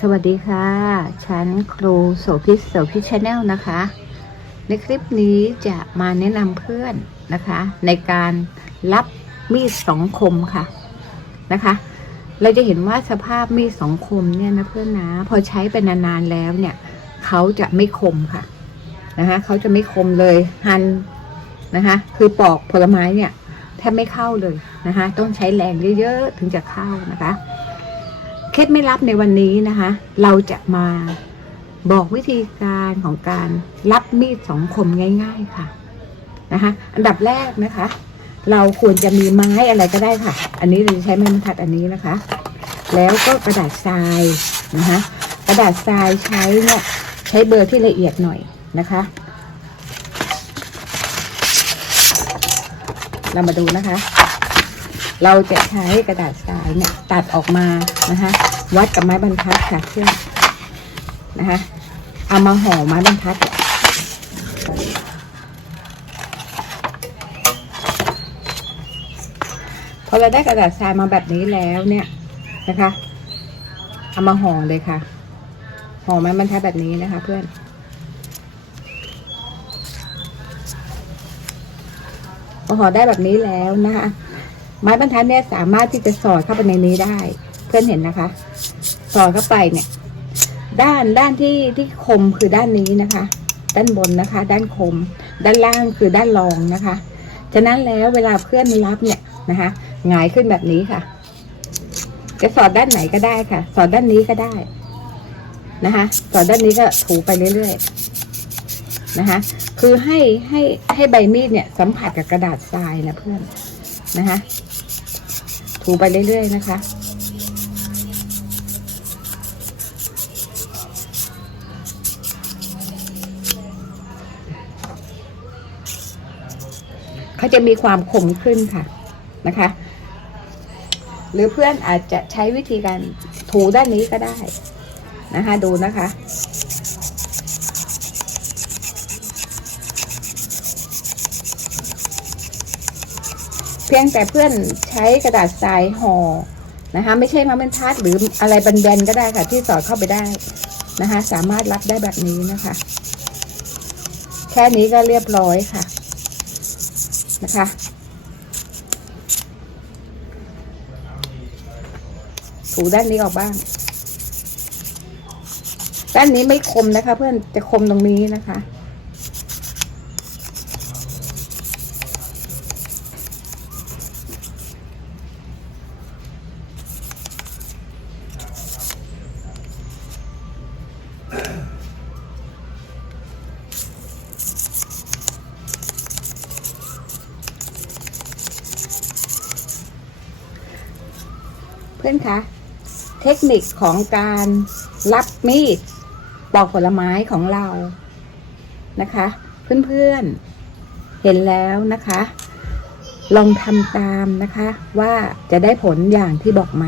สวัสดีค่ะ ฉันครูโสภิตโสภิชาแนลนะคะ ในคลิปนี้จะมาแนะนำเพื่อนนะคะ ในการรับมีดสองคมค่ะนะคะ เราจะเห็นว่าสภาพมีดสองคมเนี่ยนะเพื่อนนะ พอใช้ไปนานๆแล้วเนี่ย เขาจะไม่คมค่ะนะคะเขาจะไม่คมเลยหั่นนะคะ คือปอกผลไม้เนี่ยแทบไม่เข้าเลยนะคะ ต้องใช้แรงเยอะๆ ถึงจะเข้านะคะ เคล็ดไม่ลับในวันนี้นะคะ เราจะมาบอกวิธีการของการรับมีดสองคมง่าย ๆค่ะนะคะ อันดับแรกนะคะ เราควรจะมีไม้อะไรก็ได้ค่ะ อันนี้เราจะใช้ไม้บรรทัดอันนี้นะคะ แล้วก็กระดาษทรายนะคะ กระดาษทรายใช้เนี่ยใช้เบอร์ที่ละเอียดหน่อยนะคะ เรามาดูนะคะ เราจะใช้กระดาษทรายเนี่ยตัดออกมานะคะวัดกับไม้บรรทัดค่ะเพื่อนนะคะเอามาห่อไม้บรรทัดพอเราได้กระดาษทรายมาแบบนี้แล้วเนี่ยนะคะเอามาห่อเลยค่ะห่อไม้บรรทัดแบบนี้นะคะเพื่อนพอห่อได้แบบนี้แล้วนะคะ ไม้บรรทัดเนี่ยสามารถที่จะสอดเข้าไปในนี้ได้ เพื่อนเห็นนะคะ สอดเข้าไปเนี่ย ด้านด้านที่ที่คมคือด้านนี้นะคะ ด้านบนนะคะ ด้านคม ด้านล่างคือด้านรองนะคะ ฉะนั้นแล้วเวลาเพื่อนรับเนี่ยนะคะหงายขึ้นแบบนี้ค่ะ จะสอดด้านไหนก็ได้ค่ะ สอดด้านนี้ก็ได้นะคะ สอดด้านนี้ก็ถูไปเรื่อยๆนะคะ คือให้ให้ให้ใบมีดเนี่ย สัมผัสกับกระดาษทรายนะเพื่อน นะคะ ถูไปเรื่อยๆนะคะเขาจะมีความคมขึ้นค่ะนะคะ หรือเพื่อนอาจจะใช้วิธีการถูด้านนี้ก็ได้นะคะ ดูนะคะ เพียงแต่เพื่อนใช้กระดาษทรายห่อนะคะ ไม่ใช่มาเป็นทัดหรืออะไรแบนๆก็ได้ค่ะ ที่สอดเข้าไปได้นะคะ สามารถรับได้แบบนี้นะคะ แค่นี้ก็เรียบร้อยค่ะนะคะ ถูด้านนี้ออกบ้าง ด้านนี้ไม่คมนะคะ เพื่อนจะคมตรงนี้นะคะ พื่อนคะเทคนิคของการรับมีดปอกผลไม้ของเรานะคะ เพื่อนๆเห็นแล้วนะคะ ลองทำตามนะคะ ว่าจะได้ผลอย่างที่บอกไหม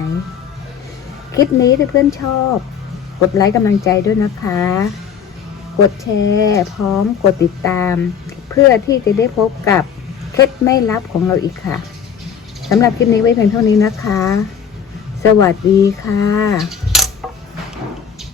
คลิปนี้ถ้าเพื่อนชอบ กดไลค์กำลังใจด้วยนะคะ กดแชร์พร้อมกดติดตาม เพื่อที่จะได้พบกับเคล็ดไม่ลับของเราอีกค่ะสำหรับคลิปนี้ไว้เพียงเท่านี้นะคะ สวัสดีค่ะ